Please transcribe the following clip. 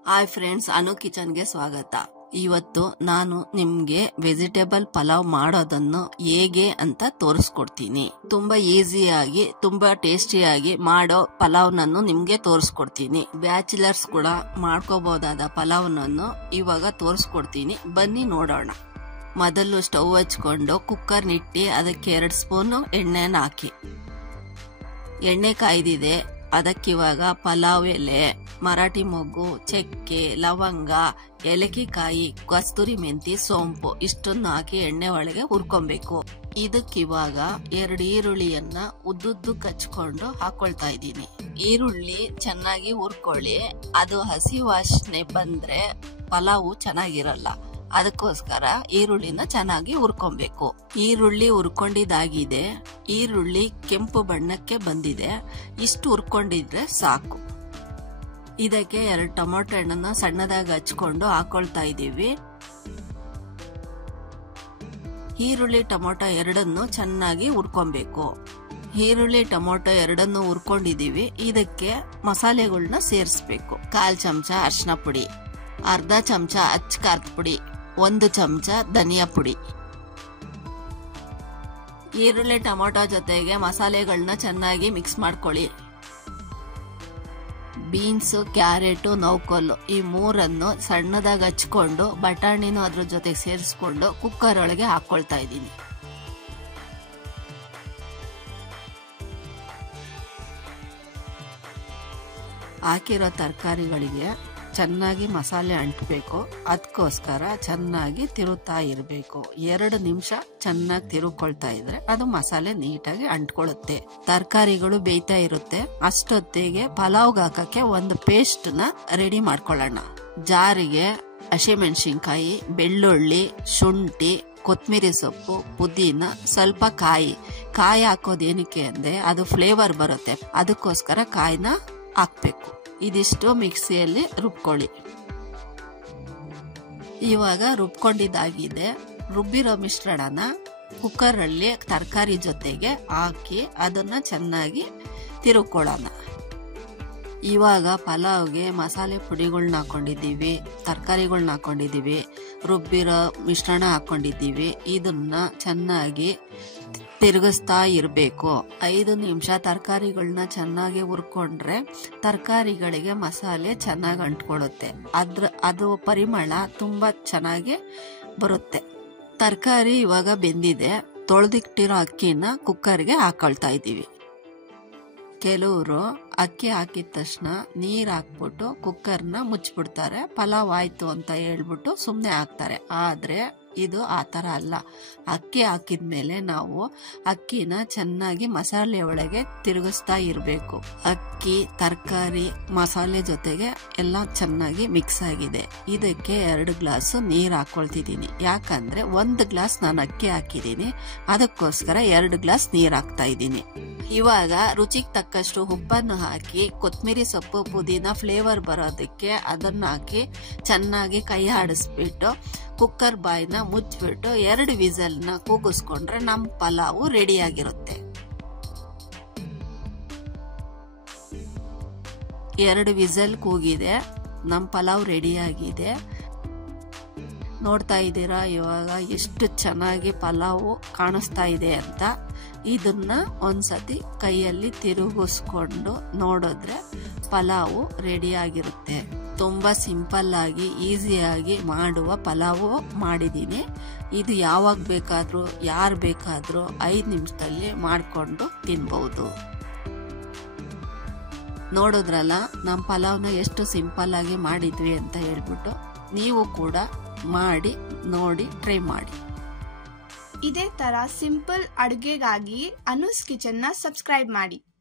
Hi friends, ಅನು kitchen ಗೆ ಸ್ವಾಗತ. ಇವತ್ತು ನಾನು ನಿಮ್ಗೆ ವೆಜಿಟೇಬಲ್ ಪಲಾವ್ ಮಾಡೋದನ್ನು ಹೇಗೆ ಅಂತ ತೋರಿಸ್ಕೊಡ್ತೀನಿ. ತುಂಬಾ ಈಸಿಯಾಗಿ ತುಂಬಾ ಟೇಸ್ಟಿಯಾಗಿ ಮಾಡೋ ಪಲಾವ್ನನ್ನು ನಿಮ್ಗೆ ತೋರಿಸ್ಕೊಡ್ತೀನಿ. ಬ್ಯಾಚುಲರ್ಸ್ ಕೂಡ ಮಾಡ್ಕೋಬಹುದಾದ ಪಲಾವ್ನನ್ನು ಇವಾಗ ತೋರಿಸ್ಕೊಡ್ತೀನಿ. ಬನ್ನಿ ನೋಡೋಣ. ಮೊದಲು ಸ್ಟವ್ ಹಚ್ಕೊಂಡು ಕುಕ್ಕರ್ ನಿಟ್ಟಿ ಅದಕ್ಕೆ 2 ಸ್ಪೂನ್ ಎಣ್ಣೆನ ಹಾಕಿ. ಎಣ್ಣೆ ಕಾಯ್ದಿದೆ. ಅದಕ್ಕಿವಾಗ ಪಲಾವ್ ಎಲೆ, ಮರಾಠಿ ಮೊಗ್ಗು, ಚಕ್ಕೆ, ಲವಂಗ, ಏಲಕ್ಕಿಕಾಯಿ, ಕಸ್ತೂರಿ ಮೆಂತಿ, ಸೋಂಪು ಇಷ್ಟನ್ನು ಹಾಕಿ ಎಣ್ಣೆ ಒಳಗೆ ಹುರ್ಕೊಬೇಕು. ಇದಕ್ಕಿವಾಗ 2 ಈರುಳ್ಳಿಯನ್ನ ಉದ್ದುದ್ದು ಕಚ್ಕೊಂಡು ಹಾಕೊಳ್ತಾ ಇದ್ದೀನಿ. ಈರುಳ್ಳಿ ಚೆನ್ನಾಗಿ ಹುರ್ಕೊಳ್ಳಿ. ಅದು ಹಸಿ ವಾಸನೆ ಬಂದ್ರೆ ಪಲಾವು ಚೆನ್ನಾಗಿರಲ್ಲ. ಅದಕ್ಕೋಸ್ಕರ ಈರುಳ್ಳಿನ ಚೆನ್ನಾಗಿ ಹುರ್ಕೊಬೇಕು. ಈರುಳ್ಳಿ ಹುರ್ಕೊಂಡಿದ್ದಾಗಿದೆ. ಈರುಳ್ಳಿ ಕೆಂಪು ಬಣ್ಣಕ್ಕೆ ಬಂದಿದೆ. ಇಷ್ಟು ಹುರ್ಕೊಂಡಿದ್ರೆ ಸಾಕು. ಇದಕ್ಕೆ 2 ಟೊಮೊಟೊ ಹಣ್ಣನ್ನ ಸಣ್ಣದಾಗಿ ಹಚ್ಕೊಂಡು ಹಾಕೊಳ್ತಾ ಇದ್ದೀವಿ. ಈರುಳ್ಳಿ ಟೊಮೊಟೊ ಎರಡನ್ನು ಚೆನ್ನಾಗಿ ಹುರ್ಕೊಬೇಕು. ಈರುಳ್ಳಿ ಟೊಮೊಟೊ ಎರಡನ್ನು ಹುರ್ಕೊಂಡಿದೀವಿ. ಇದಕ್ಕೆ ಮಸಾಲೆಗಳನ್ನ ಸೇರಿಸಬೇಕು. 1/4 ಚಮಚ ಅರಿಶಿನ ಪುಡಿ, ಅರ್ಧ ಚಮಚ ಅಚ್ಚ ಖಾರದ ಪುಡಿ, 1 ಚಮಚ ಧನಿಯಾ ಪುಡಿ. ಈರುಳ್ಳಿ ಟೊಮೊಟೊ ಜೊತೆಗೆ ಮಸಾಲೆಗಳನ್ನ ಚೆನ್ನಾಗಿ ಮಿಕ್ಸ್ ಮಾಡ್ಕೊಳ್ಳಿ. ಬೀನ್ಸ್, ಕ್ಯಾರೆಟ್, ನೌಕಲ್ಲು ಈ 3 ಸಣ್ಣದಾಗಿ ಹಚ್ಕೊಂಡು ಬಟಾಣಿನೂ ಅದ್ರ ಜೊತೆಗೆ ಸೇರಿಸ್ಕೊಂಡು ಕುಕ್ಕರ್ ಒಳಗೆ ಹಾಕೊಳ್ತಾ ಇದ್ದೀನಿ. ಹಾಕಿರೋ ತರಕಾರಿಗಳಿಗೆ ಚೆನ್ನಾಗಿ ಮಸಾಲೆ ಅಂಟಬೇಕು. ಅದಕ್ಕೋಸ್ಕರ ಚೆನ್ನಾಗಿ ತಿರುತ್ತಾ ಇರಬೇಕು. 2 ನಿಮಿಷ ಚೆನ್ನಾಗಿ ತಿರುಕೊಳ್ತಾ ಇದ್ರೆ ಅದು ಮಸಾಲೆ ನೀಟಾಗಿ ಅಂಟ್ಕೊಳ್ಳುತ್ತೆ. ತರಕಾರಿಗಳು ಬೇಯ್ತಾ ಇರುತ್ತೆ. ಅಷ್ಟೊತ್ತಿಗೆ ಪಲಾವ್ಗೆ ಹಾಕಕ್ಕೆ ಒಂದು ಪೇಸ್ಟ್ ನ ರೆಡಿ ಮಾಡ್ಕೊಳ್ಳೋಣ. ಜಾರಿಗೆ ಹಸಿಮೆಣಸಿನ್ಕಾಯಿ, ಬೆಳ್ಳುಳ್ಳಿ, ಶುಂಠಿ, ಕೊತ್ತಂಬರಿ ಸೊಪ್ಪು, ಪುದೀನ, ಸ್ವಲ್ಪ ಕಾಯಿ ಹಾಕೋದೇನಕ್ಕೆ ಅಂದ್ರೆ ಅದು ಫ್ಲೇವರ್ ಬರುತ್ತೆ. ಅದಕ್ಕೋಸ್ಕರ ಕಾಯಿನ ಹಾಕ್ಬೇಕು. ಇದಿಷ್ಟು ಮಿಕ್ಸಿಯಲ್ಲಿ ರುಬ್ಕೊಳ್ಳಿ. ಇವಾಗ ರುಬ್ಕೊಂಡಿದ್ದಾಗಿದೆ. ರುಬ್ಬಿರೋ ಮಿಶ್ರಣನ ಕುಕ್ಕರ್ ಅಲ್ಲಿ ತರಕಾರಿ ಜೊತೆಗೆ ಹಾಕಿ ಅದನ್ನ ಚೆನ್ನಾಗಿ ತಿರುಕೊಳ್ಳೋಣ. ಇವಾಗ ಪಲಾವ್ಗೆ ಮಸಾಲೆ ಪುಡಿಗಳನ್ನ ಹಾಕೊಂಡಿದ್ದೀವಿ, ತರಕಾರಿಗಳನ್ನ ಹಾಕೊಂಡಿದ್ದೀವಿ, ರುಬ್ಬಿರೋ ಮಿಶ್ರಣ ಹಾಕೊಂಡಿದ್ದೀವಿ. ಇದನ್ನ ಚೆನ್ನಾಗಿ ತಿರುಗಿಸ್ತಾ ಇರಬೇಕು. 5 ನಿಮಿಷ ತರಕಾರಿಗಳನ್ನ ಚೆನ್ನಾಗಿ ಹುರ್ಕೊಂಡ್ರೆ ತರಕಾರಿಗಳಿಗೆ ಮಸಾಲೆ ಚೆನ್ನಾಗಿ ಅಂಟ್ಕೊಳ್ಳುತ್ತೆ. ಅದು ಪರಿಮಳ ತುಂಬಾ ಚೆನ್ನಾಗಿ ಬರುತ್ತೆ. ತರಕಾರಿ ಇವಾಗ ಬೆಂದಿದೆ. ತೊಳೆದಿಟ್ಟಿರೋ ಅಕ್ಕಿನ ಕುಕ್ಕರ್ಗೆ ಹಾಕೊಳ್ತಾ ಇದ್ದೀವಿ. ಕೆಲವರು ಅಕ್ಕಿ ಹಾಕಿದ ತಕ್ಷಣ ನೀರ್ ಹಾಕ್ಬಿಟ್ಟು ಕುಕ್ಕರ್ನ ಮುಚ್ಚಿಬಿಡ್ತಾರೆ. ಪಲಾವ್ ಆಯ್ತು ಅಂತ ಹೇಳ್ಬಿಟ್ಟು ಸುಮ್ನೆ ಹಾಕ್ತಾರೆ. ಆದ್ರೆ ಇದು ಆತರ ಅಲ್ಲ. ಅಕ್ಕಿ ಹಾಕಿದ್ಮೇಲೆ ನಾವು ಅಕ್ಕಿನ ಚೆನ್ನಾಗಿ ಮಸಾಲೆ ಒಳಗೆ ತಿರುಗಿಸ್ತಾ ಇರಬೇಕು. ಅಕ್ಕಿ, ತರಕಾರಿ, ಮಸಾಲೆ ಜೊತೆಗೆ ಎಲ್ಲ ಚೆನ್ನಾಗಿ ಮಿಕ್ಸ್ ಆಗಿದೆ. ಇದಕ್ಕೆ 2 ಗ್ಲಾಸ್ ನೀರ್ ಹಾಕೊಳ್ತಿದ್ದೀನಿ. ಯಾಕಂದ್ರೆ 1 ಗ್ಲಾಸ್ ನಾನು ಅಕ್ಕಿ ಹಾಕಿದ್ದೀನಿ. ಅದಕ್ಕೋಸ್ಕರ 2 ಗ್ಲಾಸ್ ನೀರ್ ಹಾಕ್ತಾ ಇದ್ದೀನಿ. ಇವಾಗ ರುಚಿಗೆ ತಕ್ಕಷ್ಟು ಉಪ್ಪನ್ನು ಹಾಕಿ ಕೊತ್ತಂಬರಿ ಸೊಪ್ಪು, ಪುದೀನ ಫ್ಲೇವರ್ ಬರೋದಕ್ಕೆ ಅದನ್ನ ಹಾಕಿ ಚೆನ್ನಾಗಿ ಕೈ ಆಡಿಸ್ಬಿಟ್ಟು ಕುಕ್ಕರ್ ಬಾಯ್ನ ಮುಚ್ಚಿಬಿಟ್ಟು 2 ವಿಸಲ್ನ ಕೂಗಿಸ್ಕೊಂಡ್ರೆ ನಮ್ ಪಲಾವು ರೆಡಿ ಆಗಿರುತ್ತೆ. 2 ವಿಸಲ್ ಕೂಗಿದೆ. ನಮ್ ಪಲಾವ್ ರೆಡಿ ಆಗಿದೆ. ನೋಡ್ತಾ ಇದ್ದೀರಾ ಇವಾಗ ಎಷ್ಟು ಚೆನ್ನಾಗಿ ಪಲಾವು ಕಾಣಿಸ್ತಾ ಇದೆ ಅಂತ. ಇದನ್ನ ಒಂದ್ಸತಿ ಕೈಯಲ್ಲಿ ತಿರುಗಿಸ್ಕೊಂಡು ನೋಡಿದ್ರೆ ಪಲಾವು ರೆಡಿ ಆಗಿರುತ್ತೆ. ತುಂಬಾ ಸಿಂಪಲ್ ಆಗಿ ಈಸಿಯಾಗಿ ಮಾಡುವ ಪಲಾವು ಮಾಡಿದೀನಿ. ಇದು ಯಾವಾಗ ಬೇಕಾದ್ರೂ ಯಾರು ಬೇಕಾದ್ರೂ 5 ನಿಮಿಷದಲ್ಲಿ ಮಾಡ್ಕೊಂಡು ತಿನ್ಬಹುದು. ನೋಡಿದ್ರಲ್ಲ ನಮ್ಮ ಪಲಾವ್ನ ಎಷ್ಟು ಸಿಂಪಲ್ ಆಗಿ ಮಾಡಿದ್ವಿ ಅಂತ ಹೇಳ್ಬಿಟ್ಟು ನೀವು ಕೂಡ ಮಾಡಿ ನೋಡಿ, ಟ್ರೈ ಮಾಡಿ. ಇದೇ ತರ ಸಿಂಪಲ್ ಅಡುಗೆಗಾಗಿ ಅನುಸ್ ಕಿಚನ್ ನ ಸಬ್ಸ್ಕ್ರೈಬ್ ಮಾಡಿ.